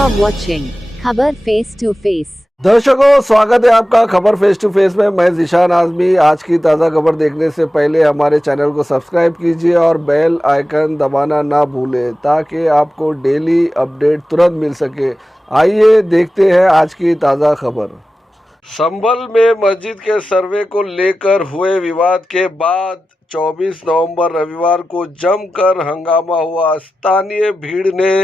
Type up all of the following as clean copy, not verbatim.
are watching खबर face to face. दर्शकों, स्वागत है आपका खबर फेस टू फेस में। मैं ज़ीशान आज़मी। आज की ताज़ा खबर देखने से पहले हमारे चैनल को सब्सक्राइब कीजिए और बेल आइकन दबाना ना भूलें ताकि आपको डेली अपडेट तुरंत मिल सके। आइए देखते हैं आज की ताज़ा खबर। संभल में मस्जिद के सर्वे को लेकर हुए विवाद के बाद 24 नवंबर रविवार को जमकर हंगामा हुआ। स्थानीय भीड़ ने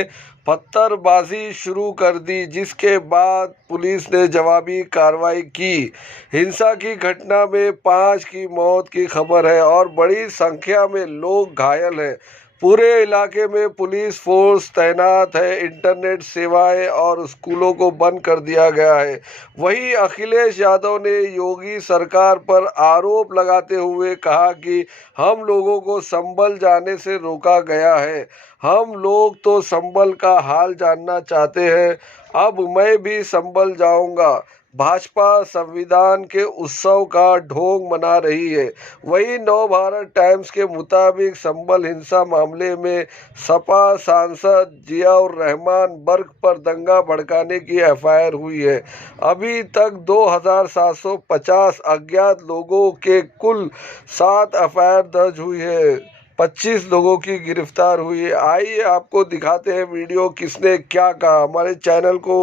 पत्थरबाजी शुरू कर दी, जिसके बाद पुलिस ने जवाबी कार्रवाई की। हिंसा की घटना में 5 की मौत की खबर है और बड़ी संख्या में लोग घायल हैं। पूरे इलाके में पुलिस फोर्स तैनात है। इंटरनेट सेवाएं और स्कूलों को बंद कर दिया गया है। वहीं अखिलेश यादव ने योगी सरकार पर आरोप लगाते हुए कहा कि हम लोगों को संभल जाने से रोका गया है। हम लोग तो संभल का हाल जानना चाहते हैं। अब मैं भी संभल जाऊंगा। भाजपा संविधान के उत्सव का ढोंग मना रही है। वहीं नव भारत टाइम्स के मुताबिक संभल हिंसा मामले में सपा सांसद जियाउर रहमान बर्क पर दंगा भड़काने की एफआईआर हुई है। अभी तक 2750 अज्ञात लोगों के कुल 7 एफआईआर दर्ज हुई है। 25 लोगों की गिरफ्तार हुई है। आइए आपको दिखाते हैं वीडियो किसने क्या कहा। हमारे चैनल को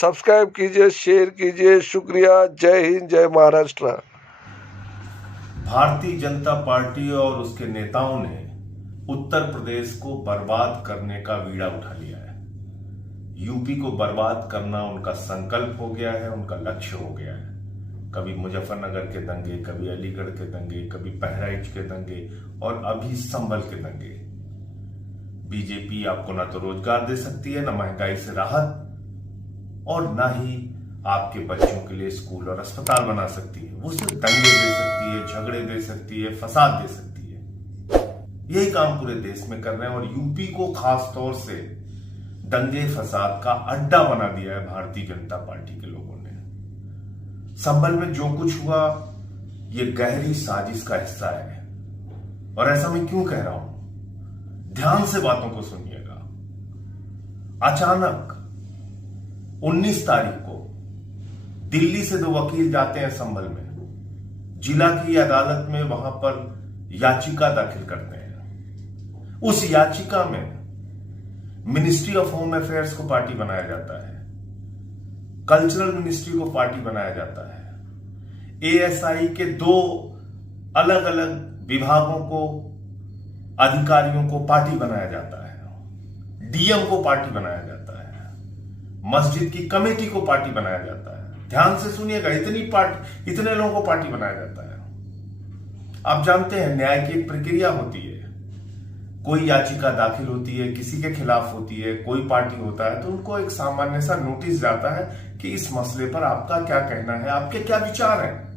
सब्सक्राइब कीजिए, शेयर कीजिए। शुक्रिया। जय हिंद, जय महाराष्ट्र। भारतीय जनता पार्टी और उसके नेताओं ने उत्तर प्रदेश को बर्बाद करने का बीड़ा उठा लिया है। यूपी को बर्बाद करना उनका संकल्प हो गया है, उनका लक्ष्य हो गया है। कभी मुजफ्फरनगर के दंगे, कभी अलीगढ़ के दंगे, कभी बहराइच के दंगे और अभी संभल के दंगे। बीजेपी आपको ना तो रोजगार दे सकती है, ना महंगाई से राहत और ना ही आपके बच्चों के लिए स्कूल और अस्पताल बना सकती है। वो सिर्फ दंगे दे सकती है, झगड़े दे सकती है, फसाद दे सकती है। यही काम पूरे देश में कर रहे हैं और यूपी को खास तौर से दंगे फसाद का अड्डा बना दिया है भारतीय जनता पार्टी के लोगों ने। संभल में जो कुछ हुआ ये गहरी साजिश का हिस्सा है। और ऐसा मैं क्यों कह रहा हूं, ध्यान से बातों को सुनिएगा। अचानक 19 तारीख को दिल्ली से 2 वकील जाते हैं संभल में, जिला की अदालत में वहां पर याचिका दाखिल करते हैं। उस याचिका में मिनिस्ट्री ऑफ होम अफेयर्स को पार्टी बनाया जाता है, कल्चरल मिनिस्ट्री को पार्टी बनाया जाता है, एएसआई के 2 अलग अलग विभागों को, अधिकारियों को पार्टी बनाया जाता है, डीएम को पार्टी बनाया जाता है, मस्जिद की कमेटी को पार्टी बनाया जाता है। ध्यान से सुनिएगा, इतने लोगों को पार्टी बनाया जाता है। आप जानते हैं न्याय की एक प्रक्रिया होती है। कोई याचिका दाखिल होती है, किसी के खिलाफ होती है, कोई पार्टी होता है तो उनको एक सामान्य सा नोटिस जाता है कि इस मसले पर आपका क्या कहना है, आपके क्या विचार हैं।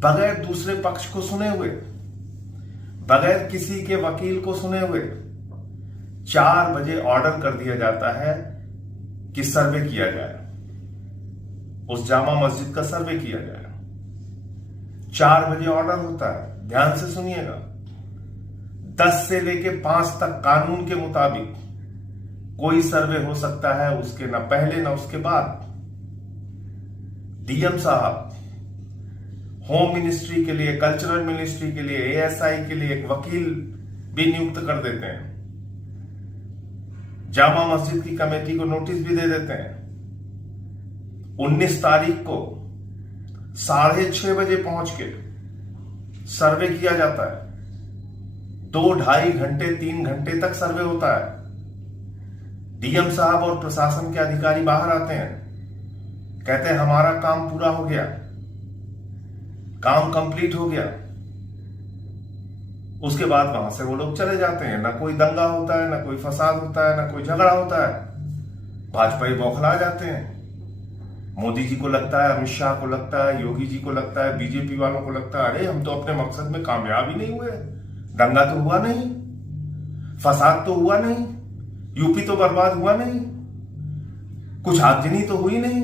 बगैर दूसरे पक्ष को सुने हुए, बगैर किसी के वकील को सुने हुए 4 बजे ऑर्डर कर दिया जाता है कि सर्वे किया जाए, उस जामा मस्जिद का सर्वे किया जाए। 4 बजे ऑर्डर होता है। ध्यान से सुनिएगा, 10 से लेके 5 तक कानून के मुताबिक कोई सर्वे हो सकता है, उसके ना पहले ना उसके बाद। डीएम साहब होम मिनिस्ट्री के लिए, कल्चरल मिनिस्ट्री के लिए, एएसआई के लिए एक वकील भी नियुक्त कर देते हैं। जामा मस्जिद की कमेटी को नोटिस भी दे देते हैं। 19 तारीख को 6:30 बजे पहुंच के सर्वे किया जाता है। 2 ढाई घंटे 3 घंटे तक सर्वे होता है। डीएम साहब और प्रशासन के अधिकारी बाहर आते हैं, कहते हैं हमारा काम पूरा हो गया, काम कंप्लीट हो गया। उसके बाद वहां से वो लोग चले जाते हैं। ना कोई दंगा होता है, ना कोई फसाद होता है, ना कोई झगड़ा होता है। भाजपाई बौखला जाते हैं। मोदी जी को लगता है, अमित शाह को लगता है, योगी जी को लगता है, बीजेपी वालों को लगता है अरे हम तो अपने मकसद में कामयाब ही नहीं हुए, दंगा तो हुआ नहीं, फसाद तो हुआ नहीं, यूपी तो बर्बाद हुआ नहीं, कुछ आगजनी तो हुई नहीं,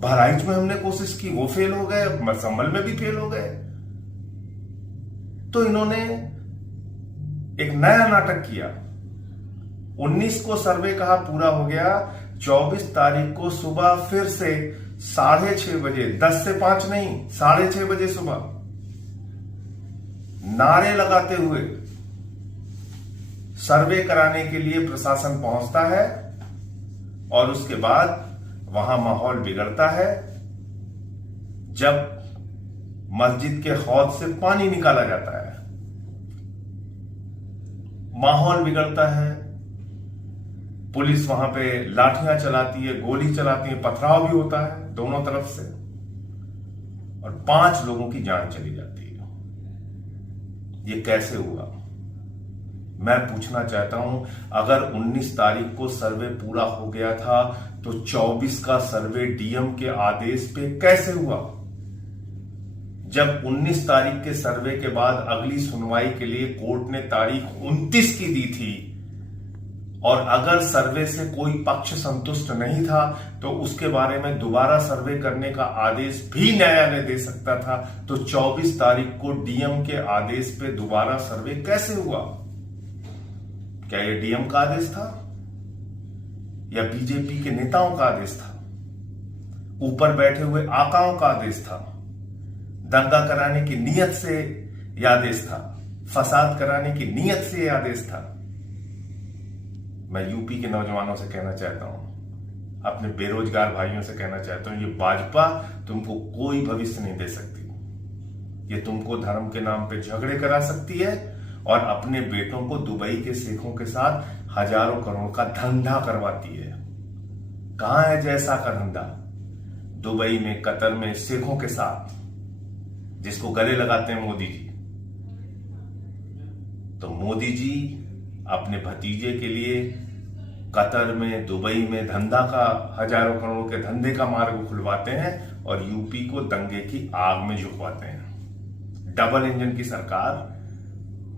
बहराइच में हमने कोशिश की वो फेल हो गए, संभल में भी फेल हो गए। तो इन्होंने एक नया नाटक किया। 19 को सर्वे कहा पूरा हो गया, 24 तारीख को सुबह फिर से 6:30 बजे, 10 से 5 नहीं, 6:30 बजे सुबह नारे लगाते हुए सर्वे कराने के लिए प्रशासन पहुंचता है और उसके बाद वहां माहौल बिगड़ता है जब मस्जिद के हौद से पानी निकाला जाता है। माहौल बिगड़ता है, पुलिस वहां पे लाठियां चलाती है, गोली चलाती है, पथराव भी होता है दोनों तरफ से और 5 लोगों की जान चली जाती है। ये कैसे हुआ? मैं पूछना चाहता हूं, अगर 19 तारीख को सर्वे पूरा हो गया था तो 24 का सर्वे डीएम के आदेश पे कैसे हुआ? जब 19 तारीख के सर्वे के बाद अगली सुनवाई के लिए कोर्ट ने तारीख 29 की दी थी और अगर सर्वे से कोई पक्ष संतुष्ट नहीं था तो उसके बारे में दोबारा सर्वे करने का आदेश भी न्यायालय दे सकता था, तो 24 तारीख को डीएम के आदेश पे दोबारा सर्वे कैसे हुआ? क्या यह डीएम का आदेश था या बीजेपी के नेताओं का आदेश था? ऊपर बैठे हुए आकाओं का आदेश था? दंगा कराने की नीयत से यह आदेश था? फसाद कराने की नीयत से यह आदेश था? मैं यूपी के नौजवानों से कहना चाहता हूं, अपने बेरोजगार भाइयों से कहना चाहता हूं, ये भाजपा तुमको कोई भविष्य नहीं दे सकती। ये तुमको धर्म के नाम पे झगड़े करा सकती है और अपने बेटों को दुबई के शेखों के साथ हजारों करोड़ का धंधा करवाती है। कहां है जैसा का धंधा? दुबई में, कतर में, शेखों के साथ, जिसको गले लगाते हैं मोदी जी। तो मोदी जी अपने भतीजे के लिए कतर में, दुबई में धंधा का, हजारों करोड़ों के धंधे का मार्ग खुलवाते हैं और यूपी को दंगे की आग में झुकवाते हैं। डबल इंजन की सरकार,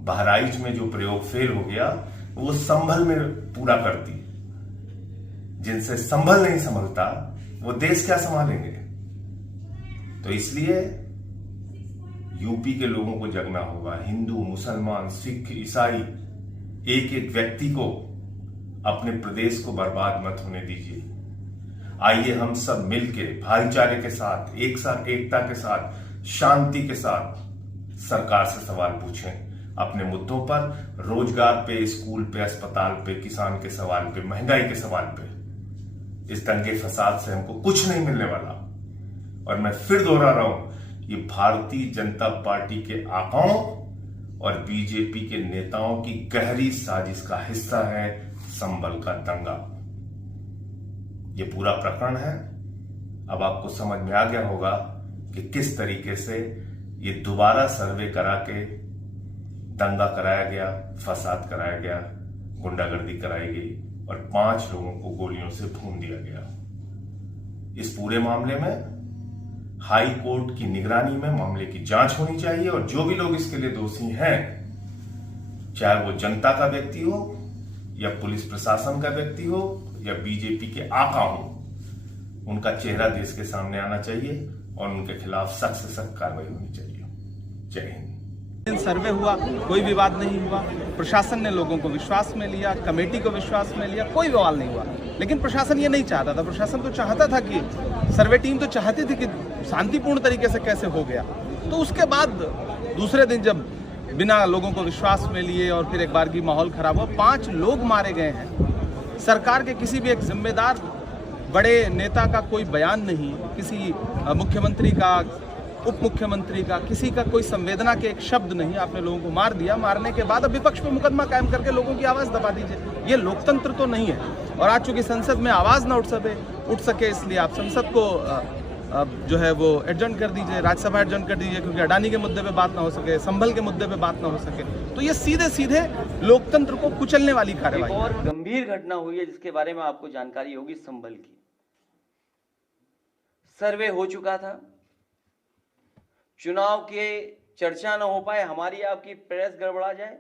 बहराइच में जो प्रयोग फेल हो गया वो संभल में पूरा करती। जिनसे संभल नहीं संभलता वो देश क्या संभालेंगे? तो इसलिए यूपी के लोगों को जगना होगा। हिंदू, मुसलमान, सिख, ईसाई, एक एक व्यक्ति को अपने प्रदेश को बर्बाद मत होने दीजिए। आइए हम सब मिलके भाईचारे के साथ, एक साथ, एकता के साथ, शांति के साथ सरकार से सवाल पूछें अपने मुद्दों पर, रोजगार पे, स्कूल पे, अस्पताल पे, किसान के सवाल पे, महंगाई के सवाल पे। इस दंगे फसाद से हमको कुछ नहीं मिलने वाला। और मैं फिर दोहरा रहा हूं, ये भारतीय जनता पार्टी के आकाओं और बीजेपी के नेताओं की गहरी साजिश का हिस्सा है संभल का दंगा। ये पूरा प्रकरण है। अब आपको समझ में आ गया होगा कि किस तरीके से ये दोबारा सर्वे करा के दंगा कराया गया, फसाद कराया गया, गुंडागर्दी कराई गई और 5 लोगों को गोलियों से भून दिया गया। इस पूरे मामले में हाई कोर्ट की निगरानी में मामले की जांच होनी चाहिए और जो भी लोग इसके लिए दोषी हैं, चाहे वो जनता का व्यक्ति हो या पुलिस प्रशासन का व्यक्ति हो या बीजेपी के आका हो, उनका चेहरा देश के सामने आना चाहिए और उनके खिलाफ सख्त से सख्त कार्रवाई होनी चाहिए। जय हिंद। सर्वे हुआ, कोई विवाद नहीं हुआ, प्रशासन ने लोगों को विश्वास में लिया, कमेटी को विश्वास में लिया, कोई बवाल नहीं हुआ। लेकिन प्रशासन ये नहीं चाहता था। प्रशासन तो चाहता था कि सर्वे टीम तो चाहती थी कि शांतिपूर्ण तरीके से कैसे हो गया। तो उसके बाद दूसरे दिन जब बिना लोगों को विश्वास में लिए और फिर एक बार की माहौल खराब हुआ, 5 लोग मारे गए हैं। सरकार के किसी भी एक जिम्मेदार बड़े नेता का कोई बयान नहीं, किसी मुख्यमंत्री का, उप मुख्यमंत्री का, किसी का कोई संवेदना के एक शब्द नहीं। आपने लोगों को मार दिया। मारने के बाद अब विपक्ष पे मुकदमा कायम करके लोगों की आवाज दबा दीजिए। ये लोकतंत्र तो नहीं है। और आज चूंकि संसद में आवाज ना उठ सके इसलिए आप संसद को जो है वो एडजर्न कर दीजिए, राज्यसभा एडजर्न कर दीजिए, क्योंकि अडानी के मुद्दे पे बात ना हो सके, संभल के मुद्दे पे बात ना हो सके। तो ये सीधे सीधे लोकतंत्र को कुचलने वाली कार्रवाई। और गंभीर घटना हुई है जिसके बारे में आपको जानकारी होगी। संभल की सर्वे हो चुका था, चुनाव के चर्चा न हो पाए, हमारी आपकी प्रेस गड़बड़ा जाए,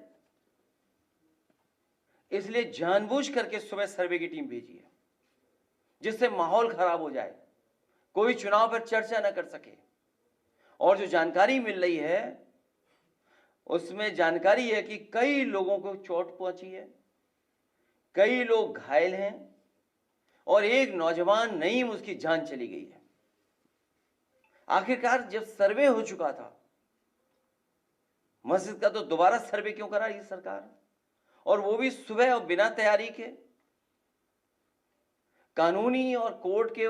इसलिए जानबूझ करके सुबह सर्वे की टीम भेजी है जिससे माहौल खराब हो जाए, कोई चुनाव पर चर्चा न कर सके। और जो जानकारी मिल रही है उसमें जानकारी है कि कई लोगों को चोट पहुंची है, कई लोग घायल हैं और एक नौजवान नईम उसकी जान चली गई है। आखिरकार जब सर्वे हो चुका था मस्जिद का, तो दोबारा सर्वे क्यों करा ये सरकार, और वो भी सुबह और बिना तैयारी के। कानूनी और कोर्ट के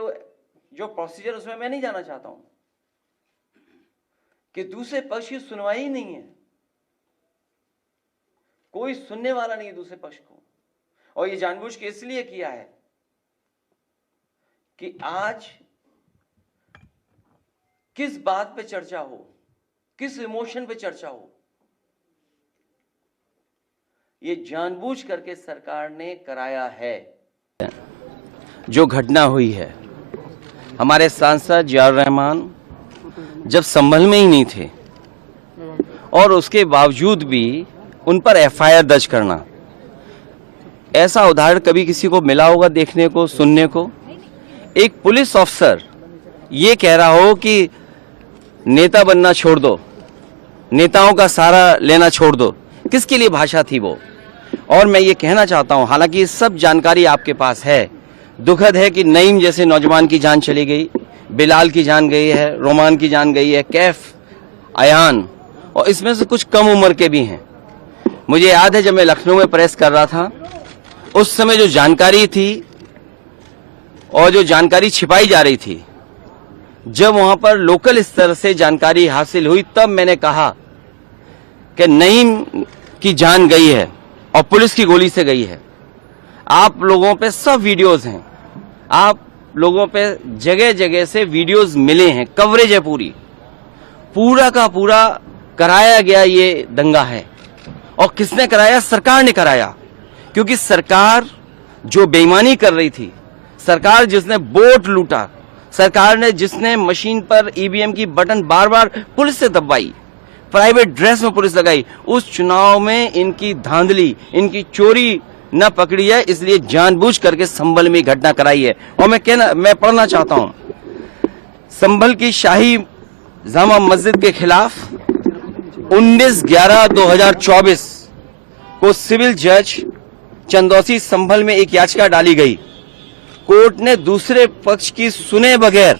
जो प्रोसीजर उसमें मैं नहीं जाना चाहता हूं कि दूसरे पक्ष की सुनवाई ही नहीं है, कोई सुनने वाला नहीं है दूसरे पक्ष को। और ये जानबूझ के इसलिए किया है कि आज किस बात पे चर्चा हो, किस इमोशन पे चर्चा हो, ये जानबूझ करके सरकार ने कराया है। जो घटना हुई है, हमारे सांसद जियाउर रहमान जब संभल में ही नहीं थे और उसके बावजूद भी उन पर एफआईआर दर्ज करना, ऐसा उदाहरण कभी किसी को मिला होगा देखने को, सुनने को? एक पुलिस अफसर ये कह रहा हो कि नेता बनना छोड़ दो, नेताओं का सहारा लेना छोड़ दो, किसके लिए भाषा थी वो? और मैं ये कहना चाहता हूं, हालांकि ये सब जानकारी आपके पास है, दुखद है कि नईम जैसे नौजवान की जान चली गई, बिलाल की जान गई है, रोमान की जान गई है, कैफ, अयान, और इसमें से कुछ कम उम्र के भी हैं। मुझे याद है जब मैं लखनऊ में प्रेस कर रहा था, उस समय जो जानकारी थी और जो जानकारी छिपाई जा रही थी, जब वहां पर लोकल स्तर से जानकारी हासिल हुई, तब मैंने कहा कि नईम की जान गई है और पुलिस की गोली से गई है। आप लोगों पे सब वीडियोस हैं, आप लोगों पे जगह जगह से वीडियोस मिले हैं, कवरेज है पूरा का पूरा कराया गया ये दंगा है। और किसने कराया? सरकार ने कराया, क्योंकि सरकार जो बेईमानी कर रही थी, सरकार जिसने वोट लूटा, सरकार ने जिसने मशीन पर ईवीएम की बटन बार बार पुलिस से दबाई, प्राइवेट ड्रेस में पुलिस लगाई, उस चुनाव में इनकी धांधली, इनकी चोरी न पकड़ी है, इसलिए जानबूझ करके संभल में घटना कराई है। और मैं पढ़ना चाहता हूं, संभल की शाही जामा मस्जिद के खिलाफ 19/11/2024 को सिविल जज चंदौसी संभल में एक याचिका डाली गई। कोर्ट ने दूसरे पक्ष की सुने बगैर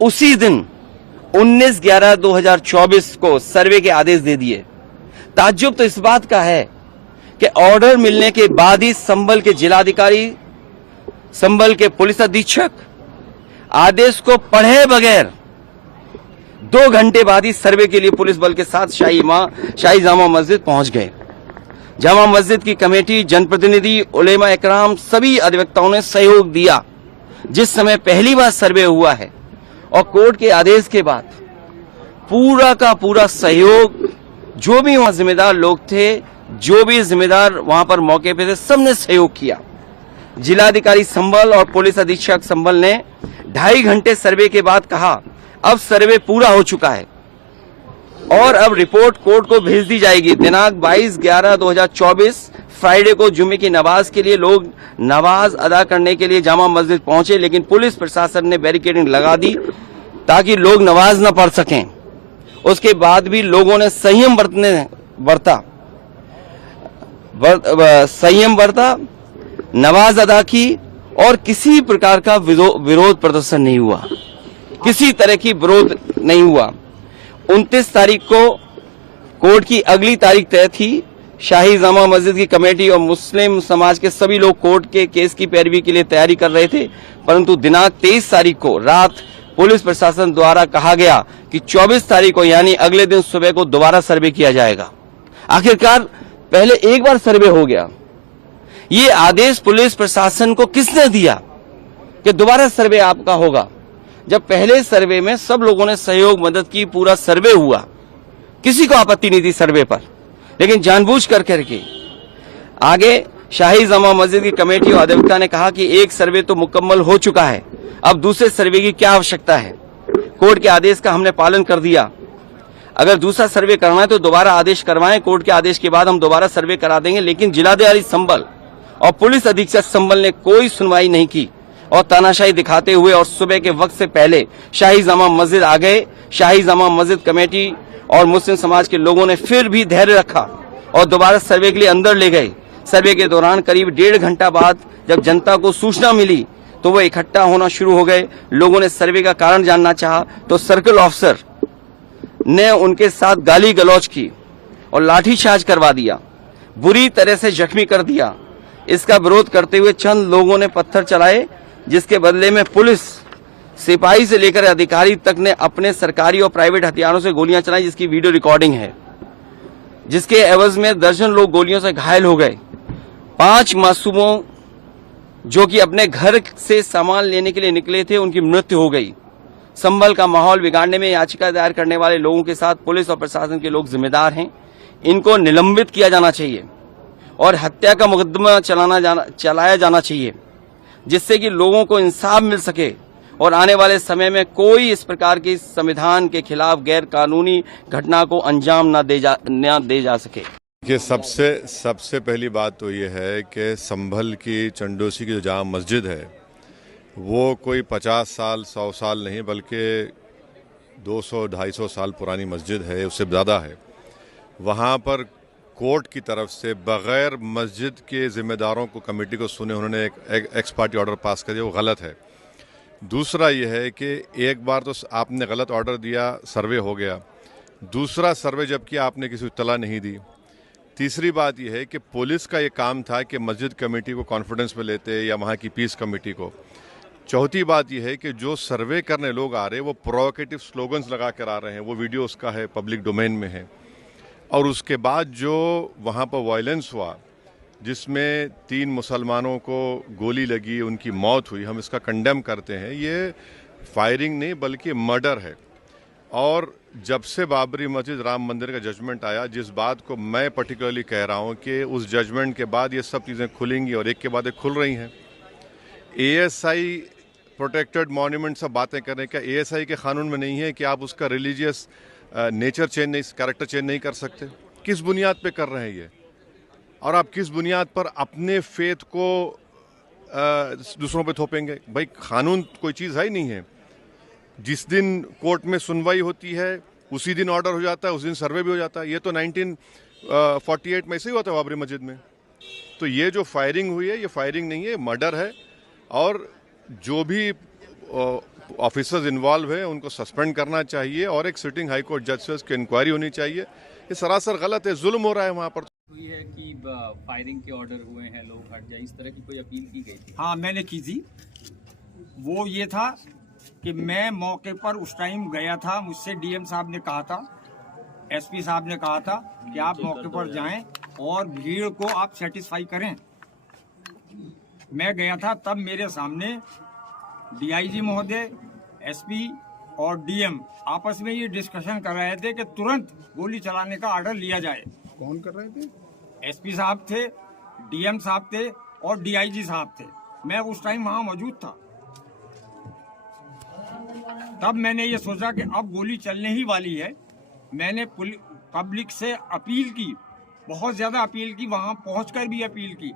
उसी दिन 19/11/2024 को सर्वे के आदेश दे दिए। ताज्जुब तो इस बात का है कि ऑर्डर मिलने के बाद ही संभल के जिलाधिकारी, संभल के पुलिस अधीक्षक आदेश को पढ़े बगैर 2 घंटे बाद ही सर्वे के लिए पुलिस बल के साथ शाही जामा मस्जिद पहुंच गए। जामा मस्जिद की कमेटी, जनप्रतिनिधि, उलेमा इकराम, सभी अधिवक्ताओं ने सहयोग दिया। जिस समय पहली बार सर्वे हुआ है और कोर्ट के आदेश के बाद पूरा का पूरा सहयोग, जो भी वहां जिम्मेदार लोग थे, जो भी जिम्मेदार वहां पर मौके पे थे, सबने सहयोग किया। जिलाधिकारी संभल और पुलिस अधीक्षक संभल ने 2.5 घंटे सर्वे के बाद कहा, अब सर्वे पूरा हो चुका है और अब रिपोर्ट कोर्ट को भेज दी जाएगी। दिनांक 22/11/2024 फ्राइडे को जुमे की नमाज के लिए लोग नमाज अदा करने के लिए जामा मस्जिद पहुंचे, लेकिन पुलिस प्रशासन ने बैरिकेडिंग लगा दी ताकि लोग नमाज न पढ़ सकें। उसके बाद भी लोगों ने संयम बरता, नमाज अदा की और किसी प्रकार का विरोध प्रदर्शन नहीं हुआ, किसी तरह की विरोध नहीं हुआ। 29 तारीख को कोर्ट की अगली तारीख तय थी। शाही जामा मस्जिद की कमेटी और मुस्लिम समाज के सभी लोग कोर्ट के केस की पैरवी के लिए तैयारी कर रहे थे, परंतु दिनांक 23 तारीख को रात पुलिस प्रशासन द्वारा कहा गया कि 24 तारीख को यानी अगले दिन सुबह को दोबारा सर्वे किया जाएगा। आखिरकार पहले एक बार सर्वे हो गया, ये आदेश पुलिस प्रशासन को किसने दिया कि दोबारा सर्वे आपका होगा, जब पहले सर्वे में सब लोगों ने सहयोग मदद की, पूरा सर्वे हुआ, किसी को आपत्ति नहीं थी सर्वे पर, लेकिन जानबूझ करके आगे शाही जामा मस्जिद की कमेटी और अधिवक्ता ने कहा कि एक सर्वे तो मुकम्मल हो चुका है, अब दूसरे सर्वे की क्या आवश्यकता है। कोर्ट के आदेश का हमने पालन कर दिया, अगर दूसरा सर्वे करना है तो दोबारा आदेश करवाएं, कोर्ट के आदेश के बाद हम दोबारा सर्वे करा देंगे। लेकिन जिलाधिकारी संभल और पुलिस अधीक्षक संभल ने कोई सुनवाई नहीं की और तानाशाही दिखाते हुए और सुबह के वक्त से पहले शाही जामा मस्जिद आ गए। शाही जामा मस्जिद कमेटी और मुस्लिम समाज के लोगों ने फिर भी धैर्य रखा और दोबारा सर्वे के लिए अंदर ले गए। सर्वे के दौरान करीब 1.5 घंटा बाद जब जनता को सूचना मिली तो वो इकट्ठा होना शुरू हो गए। लोगों ने सर्वे का कारण जानना चाहा तो सर्कल ऑफिसर ने उनके साथ गाली गलौज की और लाठीचार्ज करवा दिया, बुरी तरह से जख्मी कर दिया। इसका विरोध करते हुए चंद लोगों ने पत्थर चलाए, जिसके बदले में पुलिस सिपाही से लेकर अधिकारी तक ने अपने सरकारी और प्राइवेट हथियारों से गोलियां चलाई, जिसकी वीडियो रिकॉर्डिंग है, जिसके एवज में दर्जन लोग गोलियों से घायल हो गए। 5 मासूमों जो कि अपने घर से सामान लेने के लिए निकले थे, उनकी मृत्यु हो गई। संभल का माहौल बिगाड़ने में याचिका दायर करने वाले लोगों के साथ पुलिस और प्रशासन के लोग जिम्मेदार हैं। इनको निलंबित किया जाना चाहिए और हत्या का मुकदमा चलाया जाना चाहिए, जिससे कि लोगों को इंसाफ मिल सके और आने वाले समय में कोई इस प्रकार की संविधान के खिलाफ गैर कानूनी घटना को अंजाम न दे जा सके। कि सबसे पहली बात तो ये है कि संभल की चंडोसी की जो जामा मस्जिद है वो कोई 50 साल 100 साल नहीं बल्कि 200-250 साल पुरानी मस्जिद है, उससे ज़्यादा है। वहाँ पर कोर्ट की तरफ से बग़ैर मस्जिद के ज़िम्मेदारों को कमेटी को सुने उन्होंने एक एक्स पार्टी ऑर्डर पास कर दिया, वो गलत है। दूसरा ये है कि एक बार तो आपने गलत ऑर्डर दिया, सर्वे हो गया, दूसरा सर्वे जब किया आपने किसी को इत्तला नहीं दी। तीसरी बात यह है कि पुलिस का ये काम था कि मस्जिद कमेटी को कॉन्फिडेंस में लेते या वहाँ की पीस कमेटी को। चौथी बात यह है कि जो सर्वे करने लोग आ रहे हैं वो प्रोवोकेटिव स्लोगन्स लगा कर आ रहे हैं, वो वीडियो उसका है, पब्लिक डोमेन में है। और उसके बाद जो वहाँ पर वायलेंस हुआ जिसमें 3 मुसलमानों को गोली लगी, उनकी मौत हुई, हम इसका कंडेम करते हैं। ये फायरिंग नहीं बल्कि मर्डर है। और जब से बाबरी मस्जिद राम मंदिर का जजमेंट आया, जिस बात को मैं पर्टिकुलरली कह रहा हूँ कि उस जजमेंट के बाद ये सब चीज़ें खुलेंगी और एक के बाद एक खुल रही हैं। एएसआई प्रोटेक्टेड मॉन्यूमेंट सब बातें करने का एएसआई के कानून में नहीं है कि आप उसका रिलीजियस नेचर चेंज नहीं, कैरेक्टर चेंज नहीं कर सकते। किस बुनियाद पे कर रहे हैं ये, और आप किस बुनियाद पर अपने फेथ को दूसरों पे थोपेंगे? भाई कानून कोई चीज़ है ही नहीं है। जिस दिन कोर्ट में सुनवाई होती है उसी दिन ऑर्डर हो जाता है, उस दिन सर्वे भी हो जाता है। ये तो 1948 में ऐसे ही हुआ था बाबरी मस्जिद में। तो ये जो फायरिंग हुई है ये फायरिंग नहीं है, मर्डर है। और जो भी ऑफिसर्स इन्वॉल्व हैं उनको सस्पेंड करना चाहिए और एक सिटिंग हाई कोर्ट जज से उसकी इंक्वायरी होनी चाहिए। ये सरासर गलत है, जुल्म हो रहा है वहाँ पर। हुई है कि फायरिंग के ऑर्डर हुए हैं, लोग हट जाए, इस तरह की कोई अपील की गई थी? हाँ, मैंने की थी। वो ये था कि मैं मौके पर उस टाइम गया था, मुझसे डीएम साहब ने कहा था, एसपी साहब ने कहा था कि आप मौके पर जाएं और भीड़ को आप सेटिस्फाई करें। मैं गया था, तब मेरे सामने डीआईजी महोदय, एसपी और डीएम आपस में ये डिस्कशन कर रहे थे कि तुरंत गोली चलाने का ऑर्डर लिया जाए। कौन कर रहे थे? एसपी साहब थे, डीएम साहब थे और डीआईजी साहब थे। मैं उस टाइम वहां मौजूद था। तब मैंने ये सोचा कि अब गोली चलने ही वाली है। मैंने पब्लिक से अपील की, बहुत ज्यादा अपील की, वहां पहुंचकर भी अपील की,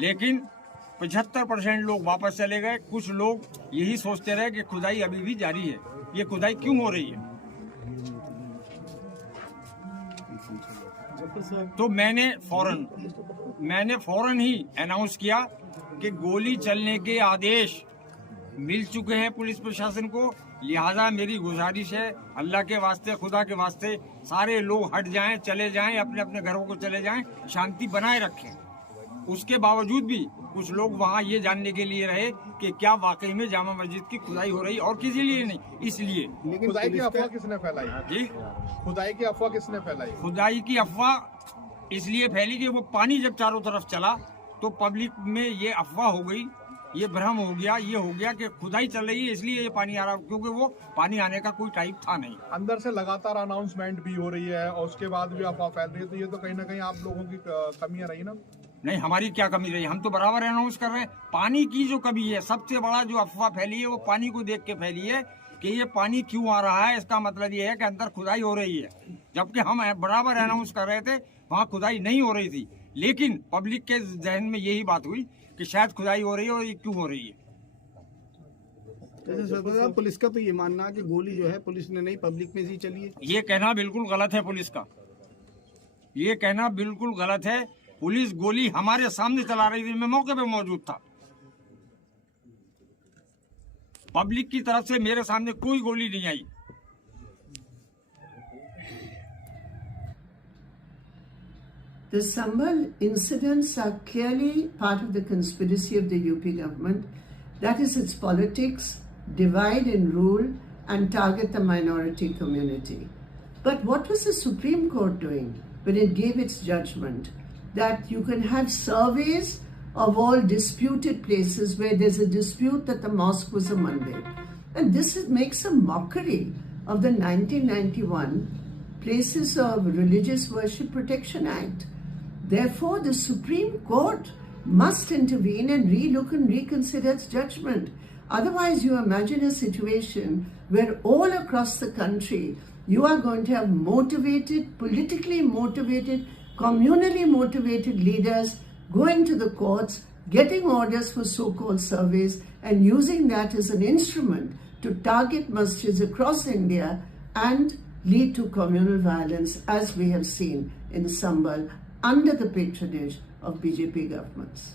लेकिन 75% लोग वापस चले गए। कुछ लोग यही सोचते रहे कि खुदाई अभी भी जारी है। ये खुदाई क्यों हो रही है? तो मैंने फौरन ही अनाउंस किया कि गोली चलने के आदेश मिल चुके हैं पुलिस प्रशासन को। लिहाजा मेरी गुजारिश है, अल्लाह के वास्ते, खुदा के वास्ते, सारे लोग हट जाएं, चले जाएं, अपने अपने घरों को चले जाएं, शांति बनाए रखें। उसके बावजूद भी कुछ लोग वहाँ ये जानने के लिए रहे कि क्या वाकई में जामा मस्जिद की खुदाई हो रही, और किसी लिए नहीं, इसलिए। लेकिन खुदाई की अफवाह किसने फैलाई? जी, खुदाई की अफवाह किसने फैलाई? खुदाई की अफवाह इसलिए फैली कि वो पानी जब चारों तरफ चला तो पब्लिक में ये अफवाह हो गई, ये भ्रम हो गया, ये हो गया कि खुदाई चल रही है इसलिए ये पानी आ रहा, क्योंकि वो पानी आने का कोई टाइप था नहीं। अंदर से लगातार अनाउंसमेंट भी हो रही है और उसके बाद भी अफवाह फैल रही है, तो ये तो कहीं ना कहीं आप लोगों की कमियां रही ना? नहीं, हमारी क्या कमी रही? हम तो बराबर अनाउंस कर रहे हैं। पानी की जो कमी है, सबसे बड़ा जो अफवाह फैली है वो पानी को देख के फैली है कि ये पानी क्यों आ रहा है। इसका मतलब ये है कि अंदर खुदाई हो रही है, जबकि हम बराबर अनाउंस कर रहे थे वहाँ खुदाई नहीं हो रही थी। लेकिन पब्लिक के जहन में यही बात हुई कि शायद खुदाई हो रही है, और ये क्यों हो रही है। पुलिस का तो ये मानना है कि गोली जो है पुलिस ने नहीं, पब्लिक में ही चली है। ये कहना बिल्कुल गलत है पुलिस का, ये कहना बिल्कुल गलत है। पुलिस गोली हमारे सामने चला रही थी, मैं मौके पे मौजूद था। पब्लिक की तरफ से मेरे सामने कोई गोली नहीं आई। The Sambhal incidents are clearly part of the conspiracy of the UP government. That is its politics, divide and rule, and target the minority community. But what was the Supreme Court doing when it gave its judgment that you can have surveys of all disputed places where there's a dispute that the mosque was a mandir? And this makes a mockery of the 1991 Places of Religious Worship Protection Act. Therefore, the Supreme Court must intervene and relook and reconsider its judgment. Otherwise, you imagine a situation where all across the country, you are going to have motivated, politically motivated, communally motivated leaders going to the courts, getting orders for so-called surveys, and using that as an instrument to target masjids across India and lead to communal violence, as we have seen in Sambhal under the patronage of BJP governments.